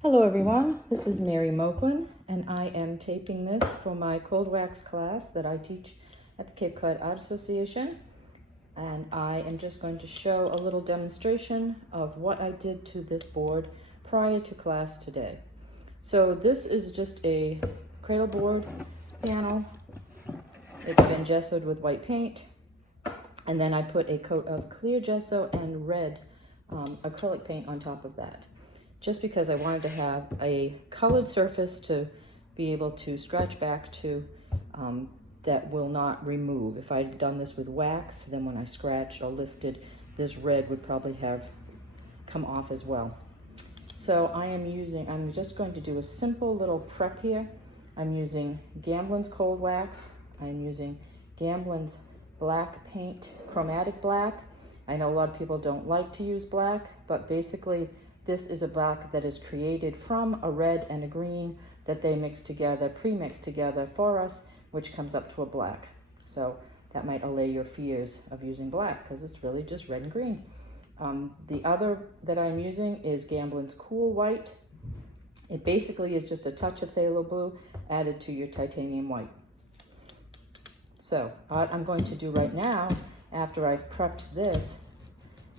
Hello everyone, this is Mary Moquin and I am taping this for my cold wax class that I teach at the Cape Cod Art Association, and I am just going to show a little demonstration of what I did to this board prior to class today. So this is just a cradle board panel. It's been gessoed with white paint, and then I put a coat of clear gesso and red acrylic paint on top of that, just because I wanted to have a colored surface to be able to scratch back to that will not remove. If I'd done this with wax, then when I scratched or lifted, this red would probably have come off as well. So I'm just going to do a simple little prep here. I'm using Gamblin's cold wax. I'm using Gamblin's black paint, chromatic black. I know a lot of people don't like to use black, but basically this is a black that is created from a red and a green that they mix together, pre-mix together for us, which comes up to a black. So that might allay your fears of using black because it's really just red and green. The other that I'm using is Gamblin's Cool White. It basically is just a touch of phthalo blue added to your titanium white. So what I'm going to do right now, after I've prepped this,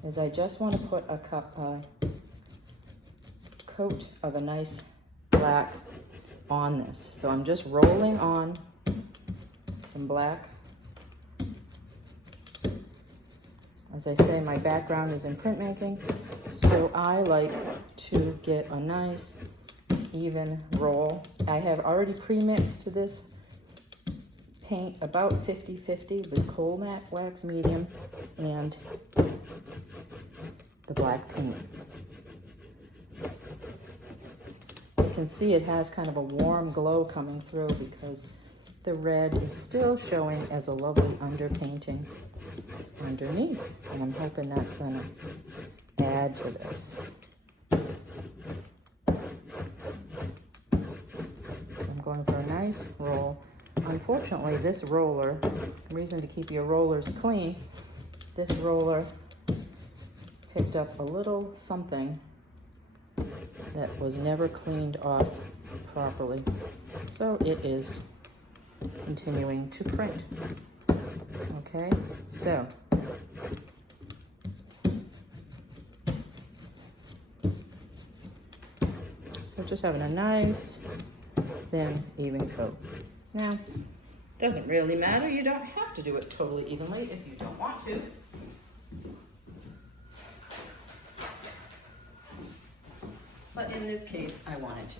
is I just want to put a coat of a nice black on this. So I'm just rolling on some black. As I say, my background is in printmaking, so I like to get a nice even roll. I have already pre-mixed this paint about 50-50 with cold matte wax medium and the black paint. You can see it has kind of a warm glow coming through because the red is still showing as a lovely underpainting underneath, and I'm hoping that's going to add to this. I'm going for a nice roll. Unfortunately, this roller, reason to keep your rollers clean, this roller picked up a little something that was never cleaned off properly. So it is continuing to print. Okay, so just having a nice thin even coat. Now, doesn't really matter. You don't have to do it totally evenly if you don't want to. But in this case, I wanted to.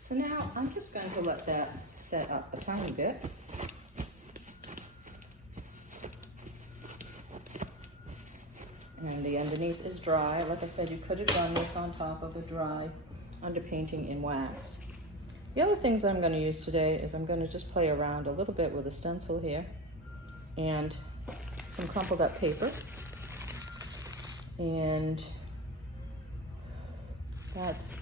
So now I'm just going to let that set up a tiny bit. And the underneath is dry. Like I said, you could have done this on top of a dry underpainting in wax. The other things that I'm going to use today is I'm going to just play around a little bit with a stencil here and some crumpled up paper. And that's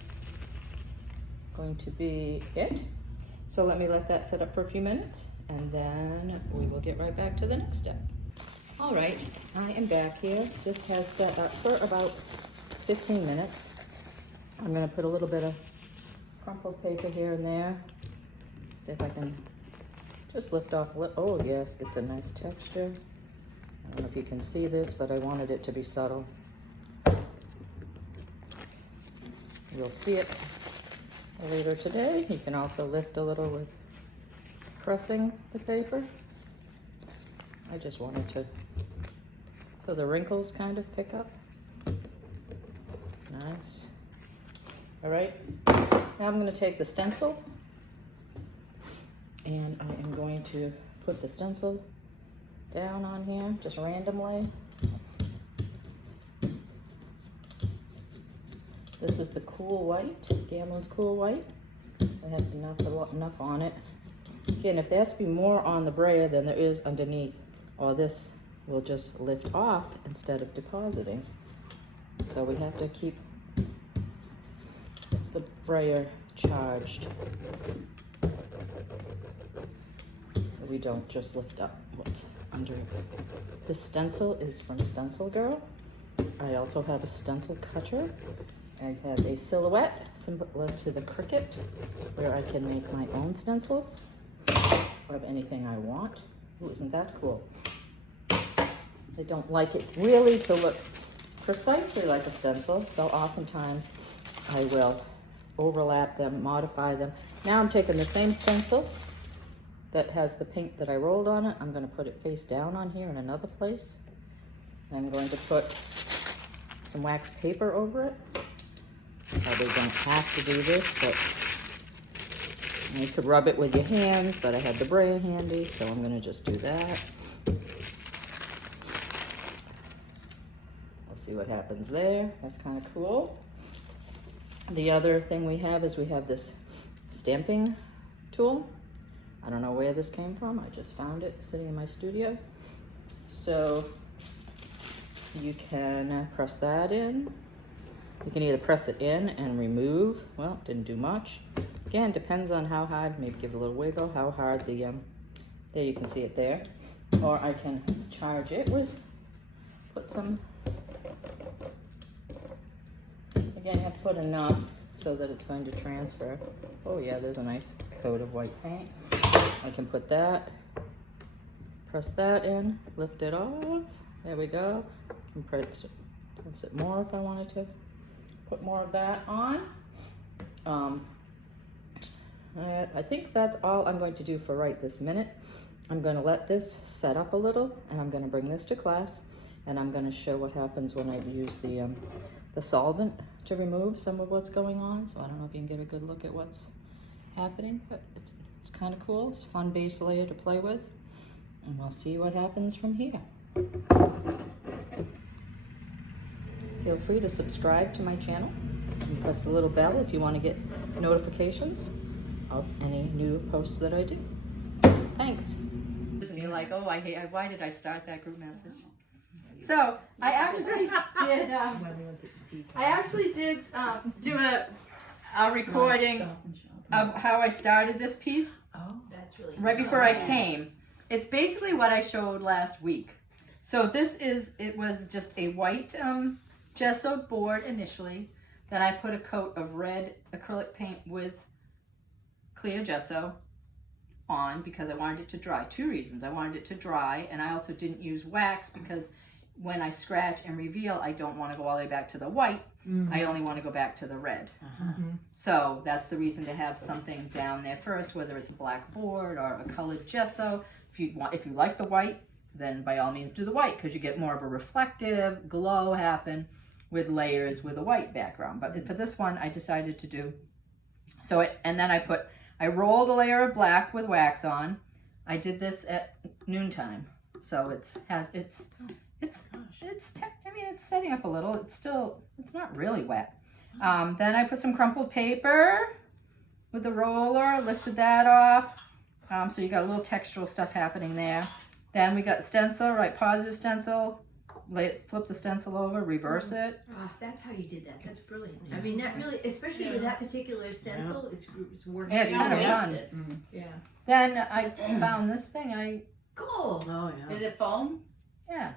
going to be it. So let me let that set up for a few minutes and then we will get right back to the next step. All right, I am back here. This has set up for about 15 minutes. I'm going to put a little bit of crumpled paper here and there. See if I can just lift off. Oh yes, it's a nice texture. I don't know if you can see this, but I wanted it to be subtle. You'll see it later today. You can also lift a little with pressing the paper. I just wanted to, so the wrinkles kind of pick up. Nice. All right, now I'm going to take the stencil and I am going to put the stencil down on here just randomly. This is the Cool White, Gamblin's Cool White. I have enough on it. Again, if there has to be more on the brayer than there is underneath, or this will just lift off instead of depositing. So we have to keep the brayer charged so we don't just lift up what's under it. This stencil is from Stencil Girl. I also have a stencil cutter I have a silhouette similar to the Cricut where I can make my own stencils of anything I want. Ooh, isn't that cool? I don't like it really to look precisely like a stencil, so oftentimes I will overlap them, modify them. Now I'm taking the same stencil that has the paint that I rolled on it. I'm going to put it face down on here in another place. I'm going to put some wax paper over it. Probably don't have to do this, but you could rub it with your hands, but I had the brayer handy, so I'm going to just do that. We'll see what happens there. That's kind of cool. The other thing we have is we have this stamping tool. I don't know where this came from. I just found it sitting in my studio. So you can press that in. You can either press it in and remove. Well, didn't do much. Again, depends on how hard, maybe give it a little wiggle, how hard the, there you can see it there. Or I can charge it with, put some, again, you have to put enough so that it's going to transfer. Oh yeah, there's a nice coat of white paint. I can put that, press that in, lift it off. There we go. And press it more if I wanted to put more of that on. I think that's all I'm going to do for right this minute. I'm going to let this set up a little, and I'm going to bring this to class, and I'm going to show what happens when I use the solvent to remove some of what's going on. So I don't know if you can get a good look at what's happening, but it's kind of cool. It's a fun base layer to play with, and we'll see what happens from here. Feel free to subscribe to my channel and press the little bell if you want to get notifications of any new posts that I do. Thanks. And you're like, oh, why did I start that group message? So I actually did do a recording of how I started this piece. Oh, that's really right before I came. It's basically what I showed last week. So it was just a white gessoed board initially. Then I put a coat of red acrylic paint with clear gesso on because I wanted it to dry. Two reasons. I wanted it to dry, and I also didn't use wax because when I scratch and reveal, I don't want to go all the way back to the white. Mm-hmm. I only want to go back to the red. Mm-hmm. So that's the reason to have something down there first, whether it's a black board or a colored gesso. If you like the white, then by all means do the white because you get more of a reflective glow happen with layers with a white background. But for this one, I decided to do and then I rolled a layer of black with wax on. I did this at noontime, so it's setting up a little. It's not really wet. Then I put some crumpled paper with the roller, lifted that off. So you got a little textural stuff happening there. Then we got stencil, right? Positive stencil. Flip the stencil over, reverse it. That's how you did that. That's brilliant. I mean, that really, especially with that particular stencil, it's working. Yeah, it's kind of fun. Mm-hmm. Yeah. Then I found this thing. Cool. Oh yeah. Is it foam? Yeah.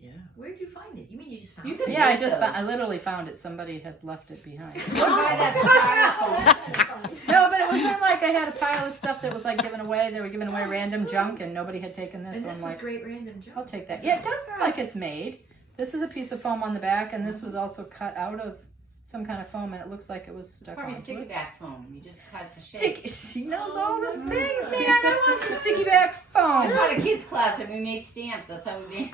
Yeah. Where did you find it? You mean you just found it? Yeah, I literally found it. Somebody had left it behind. No, but it wasn't like I had a pile of stuff that was like given away. They were giving away random junk and nobody had taken this. And so this I'm was like, great random junk. I'll take that. Yeah, it does look like it's made. This is a piece of foam on the back, and this was also cut out of some kind of foam, and it looks like it was stuck Probably onto sticky it. back foam. You just cut the shape. She knows all the things, man. I want some sticky back foam. I taught a kids class and we made stamps. That's how we made.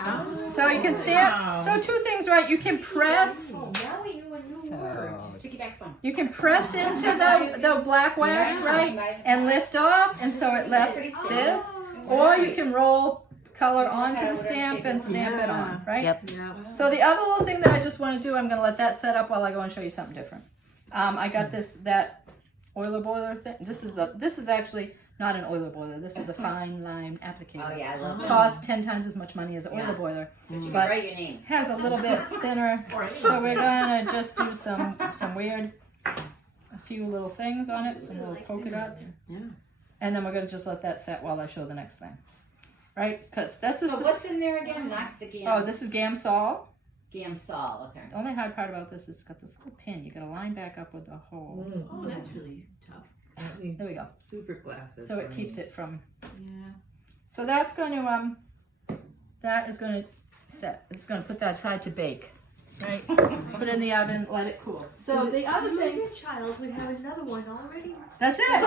So you can stamp. So two things, right? You can press. Now we knew a new word. Sticky back foam. You can press into the black wax, right, and lift off, and so it left this. Or you can roll color onto the stamp and stamp it on, right? Yep. So the other little thing that I just want to do, I'm going to let that set up while I go and show you something different. I got that oiler boiler thing. This is actually not an oiler boiler. This is a fine line applicator. Oh yeah, I love it. Costs 10 times as much money as an oiler boiler, but Write your name. has a little bit thinner. So we're gonna just do some weird, a few little things on it, some little polka dots, and then we're gonna just let that set while I show the next thing, right? Because this is So what's in there again? Not the gam. oh, this is Gamsol. Gamsol, okay. The only hard part about this is it's got this little pin. You gotta line back up with the hole. Oh, that's really tough. There we go. Super glasses. So it keeps it from. Yeah. So that's going to that is going to set. It's going to put that aside to bake. Right. Put it in the oven. Let it cool. So the other thing. Your child would have another one already. That's it.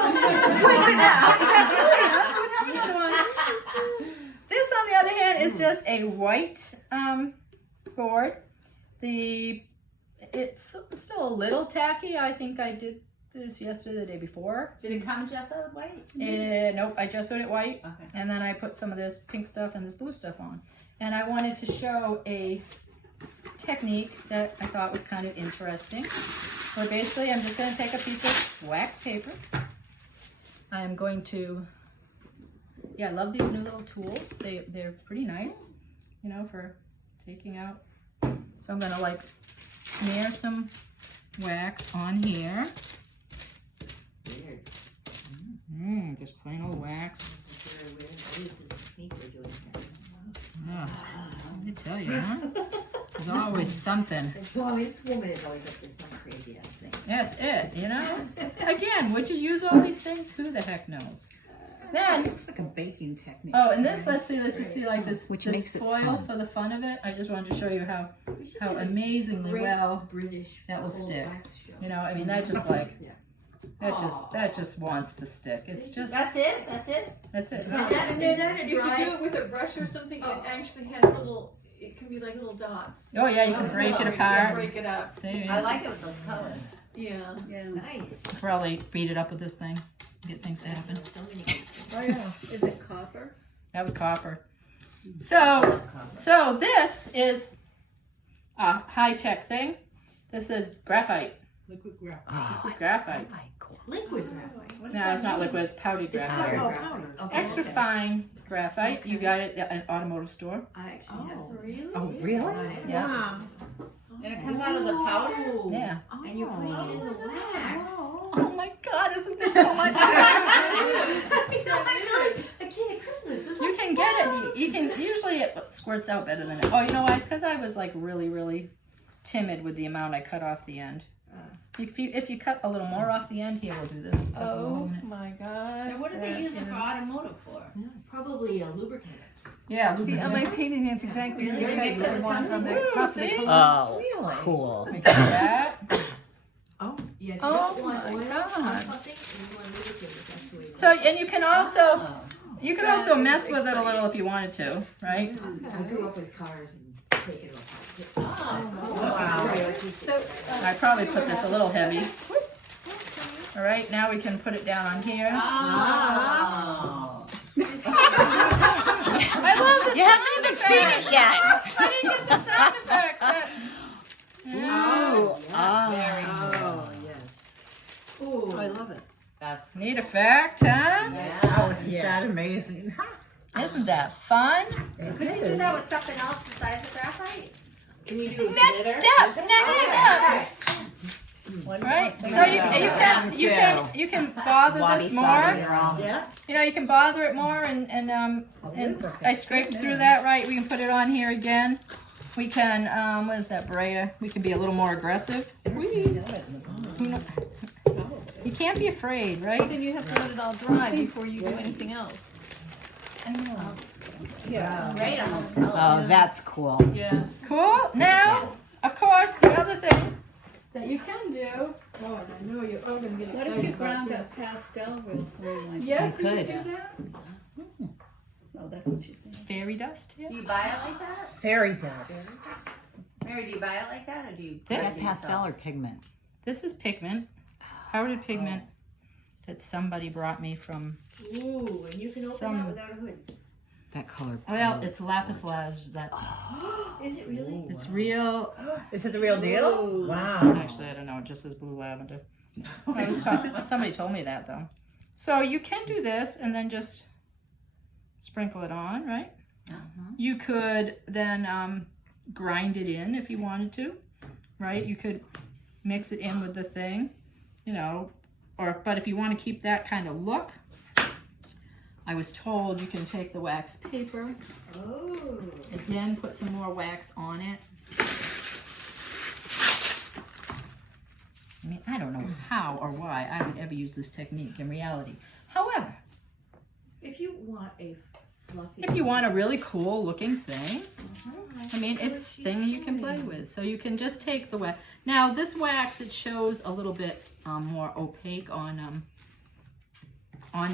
This, on the other hand, is just a white board. It's still a little tacky. I think I did this yesterday, the day before. Did it come gessoed white? Nope, I gessoed it white, Okay. and then I put some of this pink stuff and this blue stuff on. And I wanted to show a technique that I thought was kind of interesting. Where basically I'm just going to take a piece of wax paper. I'm going to, I love these new little tools. They're pretty nice, you know, for taking out. So I'm going to like smear some wax on here. Weird. Just plain old wax. This is very weird. At least this technique we're doing here. Let me tell you, huh? There's always something. This woman is always up to some crazy ass thing. That's it, you know? Again, would you use all these things? Who the heck knows? Then, It's like a baking technique. oh, and this, let's just see like this, Which this makes it foil fun. for the fun of it. I just wanted to show you how We should do a amazingly great well, British that will old stick. wax show. you know, I mean, that just like, Yeah. that just wants to stick. It's just, That's it? That's it? that's it. Is that a If you dry? do it with a brush or something, it actually has little, it can be like little dots. Oh yeah, you can So, break it yeah, apart. break it up. See, I like it with those colors. Yeah. Nice. probably beat it up with this thing, get things to happen. So many. Oh yeah. Is it copper? That was copper. So this is a high-tech thing. This is graphite. Liquid graphite. Liquid graphite. Liquid graphite. No, it's not liquid. It's powdered graphite. Powder. Powder. Okay, Extra okay. fine graphite. You got it at an automotive store. I actually have some. Really? Oh, really? Yeah. Wow. And it comes out as a powder? Oh. Yeah. And you're putting it in the wax. Oh my God! Isn't this so much fun? I can't at Christmas. This is You like can get it. You can usually it squirts out better than it. Oh, you know why? It's because I was like really timid with the amount I cut off the end. If you cut a little more off the end, here we'll do this. Oh my God. And what do they use it for automotive for? probably a lubricant. Yeah. See, on my painting, it's exactly the Really? effect that I want from the Ooh, top of see? the color. Oh, really? Cool. Like that. Oh, yeah. If you Oh don't want my oil God. or something, and you want lubricant, that's the way to So, and you can also Oh. you can also mess with it a little if you wanted to, right? I grew up with cars and taking them apart. Wow. So, I probably put this a little heavy. All right, now we can put it down on here. Oh. I love the You haven't even seen it yet. I didn't get the sound effects. Oh, oh, yes. Oh, I love it. That's Neat effect, huh? yeah. Isn't that amazing? Isn't that fun? Could you do that with something else besides the graphite? Can you do Next glitter? step. Right. So you can bother this more. Yeah. You know, you can bother it more, and I scraped through that. Right. We can put it on here again. We can what is that, brayer? We can be a little more aggressive. Whee! Who knows? You can't be afraid, right? Then you have to let it all dry before you do anything else. Yeah. Great on those colors. Oh, that's cool. Yeah. Cool. Now, of course, the other thing that you can do. Oh, and I know you're all gonna get What excited if you about ground this. up pastel real fine? Yes, You you could. can do that. Oh, that's what she's saying. Fairy dust. Yeah. Do you buy it like that? Fairy dust. Mary, do you buy it like that, or do you? This? make it yourself? or pigment? This is pigment, powdered pigment that somebody brought me from. Ooh, and you can open Some- that without a hood. That color. Well, it's lapis lazuli. That Is it really? it's real. Is it the real deal? Ooh. Wow. Actually, I don't know. It just says blue lavender. I was somebody told me that though. So you can do this and then just sprinkle it on, right? You could then grind it in if you wanted to, right? You could mix it in with the thing, you know, but if you want to keep that kind of look, I was told you can take the wax paper, Oh. again, put some more wax on it, how or why I would ever use this technique in reality. However, If you want a fluffy. if you want a really cool looking thing, I mean, it's thing you can play with. So you can just take the wax. Now this wax, it shows a little bit more opaque on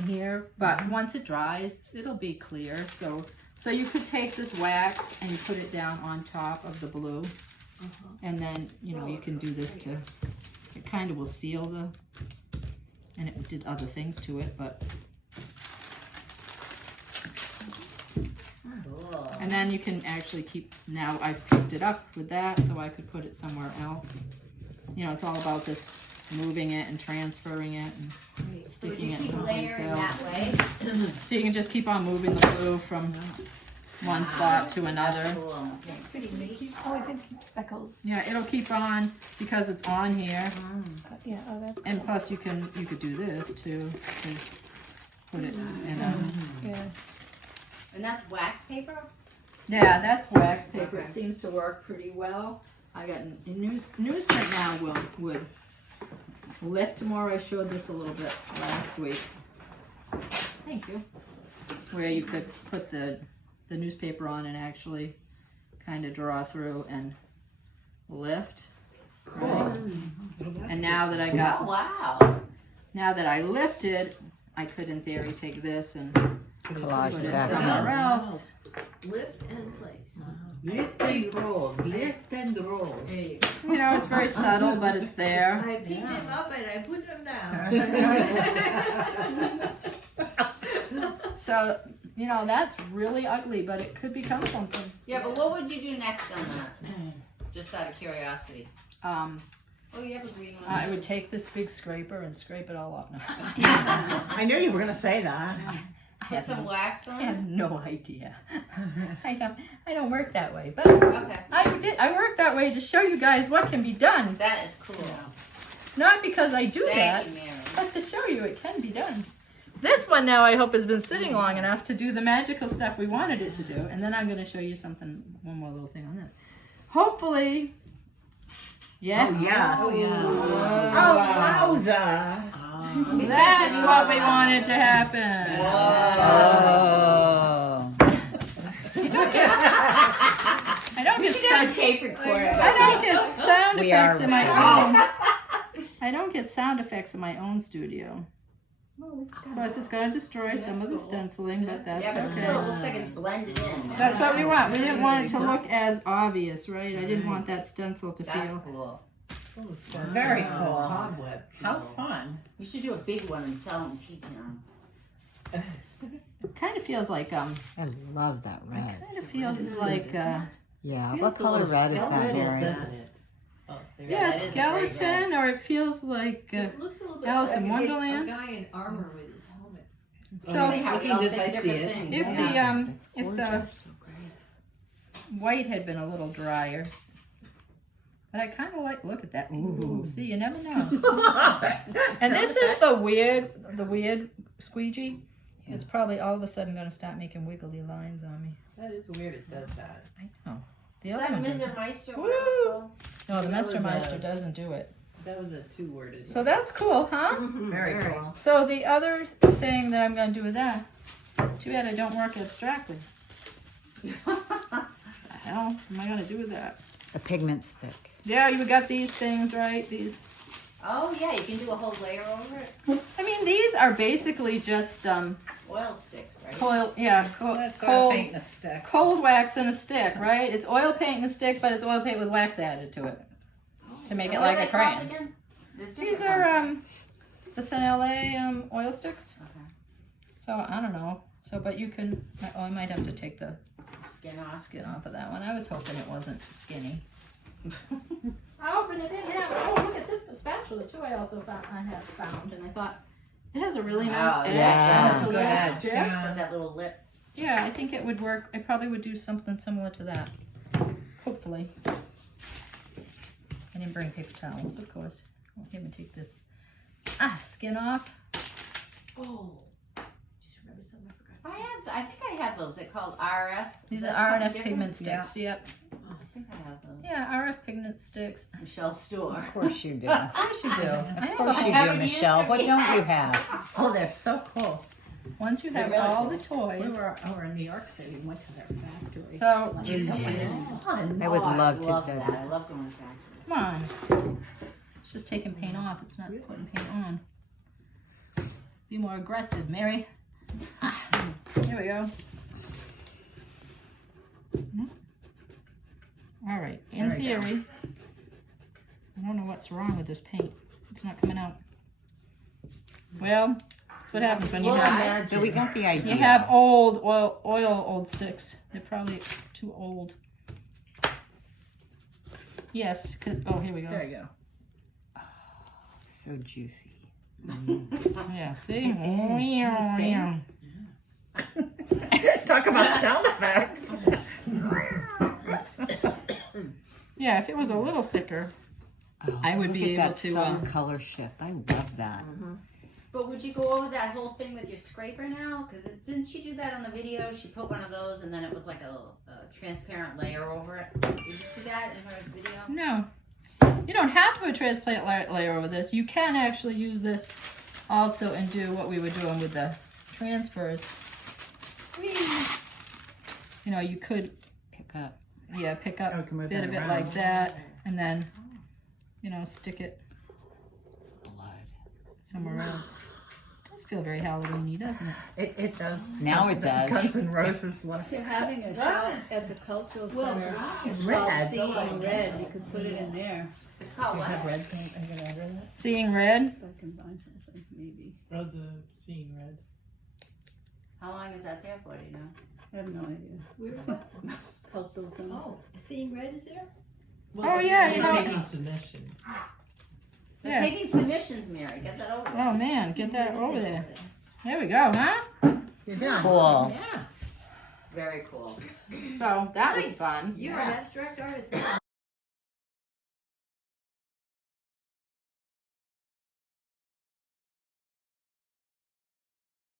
here, but once it dries, it'll be clear. So you could take this wax and put it down on top of the blue, and then you can do this to. It kind of will seal and it did other things to it, but. Cool. And then you can actually keep, now I've picked it up with that so I could put it somewhere else. It's all about this moving it and transferring it and So would sticking you it keep someplace layering else. that way? So you can just keep on moving the glue from one spot to another. Cool. Oh, I did keep speckles. Yeah, it'll keep on because it's on here. Yeah, oh, that's And plus you could do this too. To put it in a, yeah. And that's wax paper? yeah, that's wax paper. Okay. It seems to work pretty well. I got newsprint now would lift more. I showed this a little bit last week. Thank you. Where you could put the newspaper on and actually kind of draw through and lift. Right? And now that I Oh, got, wow. now that I lifted, I could in theory take this and Collage put it that. somewhere else. Lift and place. Lift and roll, lift and roll. There you go. It's very subtle, but it's there. I picked them up and I put them down. So, that's really ugly, but it could become something. Yeah, but what would you do next on that? Just out of curiosity. Oh, you have a green one. I would take this big scraper and scrape it all off. No. I knew you were gonna say that. Put some wax on I have it? no idea. I don't work that way, but Okay. I work that way to show you guys what can be done. That is cool. Not because I do that, Thank you, Mary. but to show you it can be done. This one now I hope has been sitting long enough to do the magical stuff we wanted it to do. And then I'm going to show you one more little thing on this. Hopefully, yes. Oh yeah. Oh, yeah. Oh, wowza. That's what we wanted to happen. I don't get sound. Tape recorder. I don't get sound We effects are in my ready. own. I don't get sound effects in my own studio. Plus, it's going to destroy some of the stenciling, but that's Yeah, but okay. still, it looks like it's blended in. That's what we want. We didn't want it to look as obvious, right? I didn't want that stencil to That's feel. cool. Very cool. Cobweb. How fun. You should do a big one and sell them in P-Town. It kind of feels like I love that red. kind of feels like Yeah, what color red is that, Mary? Oh, there yeah, that is a great skeleton, or it feels like It looks a little bit Alice like in a Wonderland. guy in armor with his helmet. so. Anyhow, we all Looking think as I see different it. things. If Yeah. the white had been a little drier, but I kind of like. Look at that. Ooh, see, you never know. And this is the weird squeegee. It's probably all of a sudden going to start making wiggly lines on me. That is weird it does that. I know. The Is other that one doesn't. Mr. Meister? Woo! What it's called? No, the That was, Mestermeister doesn't do it. That was a two-worded. So that's cool, huh? Very cool. So the other thing that I'm going to do with that, too bad I don't work abstractly. What the hell am I going to do with that? The pigment stick. Yeah, you got these things, right? These. Oh, yeah, you can do a whole layer over it. I mean, these are basically just Oil sticks, right? cold Paint the stick. cold wax in a stick, right? It's oil paint in a stick, but it's oil paint with wax added to it to make it What are like a they called crayon. again? There's These different are ones. the Senele oil sticks. Okay. So I don't know. So, but you can. Oh, I might have to take the Skin off. skin off of that one. I was hoping it wasn't skinny. I hoping it didn't have. Oh, look at this spatula too. I also found. I had found, and I thought it has a really nice Oh, edge. yeah. And it's a little Good. stiff. Yeah. With that little lip. Yeah, I think it would work. I probably would do something similar to that. Hopefully. I didn't bring paper towels, of course. I'll even take this skin off. Oh. Just remember something I forgot. I think I have those. They're called RF. These Is are that something RF different? pigment sticks. Yep. I think I have those. Yeah, RF pigment sticks. Michelle's store. Of course you do. Of course you do. Of course you do, Michelle. What don't you have? Oh, they're so cool. Once you have They're really all cool. the We toys. were over in New York City, went to their factory. So, It's fun. I would Oh, love to love do that. I that. love going to factories. come on. It's just taking paint off. It's not putting paint on. Be more aggressive, Mary. Ah, here we go. All right. In There we go. theory, I don't know what's wrong with this paint. It's not coming out. Well, that's what happens when you Well, have But we got the idea. you have old old sticks. They're probably too old. Yes. Oh, here we go. There you go. So juicy. Yeah. See. It is. Talk about sound effects. Yeah. If it was a little thicker. I would Look be at able that to, sun color shift. I love that. But would you go over that whole thing with your scraper now? Because didn't she do that on the video? She put one of those and then it was like a transparent layer over it. Did you see that in her video? No. You don't have to put a transplant layer over this. You can actually use this also and do what we were doing with the transfers. You know, you could, Pick up. yeah, pick up Oh, we a can move bit that of it around. like that and then, you know, stick it Blood. somewhere else. It does feel very Halloween-y, doesn't it? It does. Now it does. Guns N' Roses look. They're having a show at the cultural center. It's Red. called Seeing Red. You could put it in there It's called what? red paint. I can add that. Seeing red. if I can find something, maybe. Seeing red. How long is that there for, do you know? I have no idea. Where is that? Cultural center. Oh, Seeing Red is there? Oh, yeah, you know. Taking submissions. They're Yeah. taking submissions, Mary. Get that over. Oh, man, get that over there. There we go, huh? You're done. Cool. Yeah. Very cool. So that was Nice. fun. You're an abstract artist now.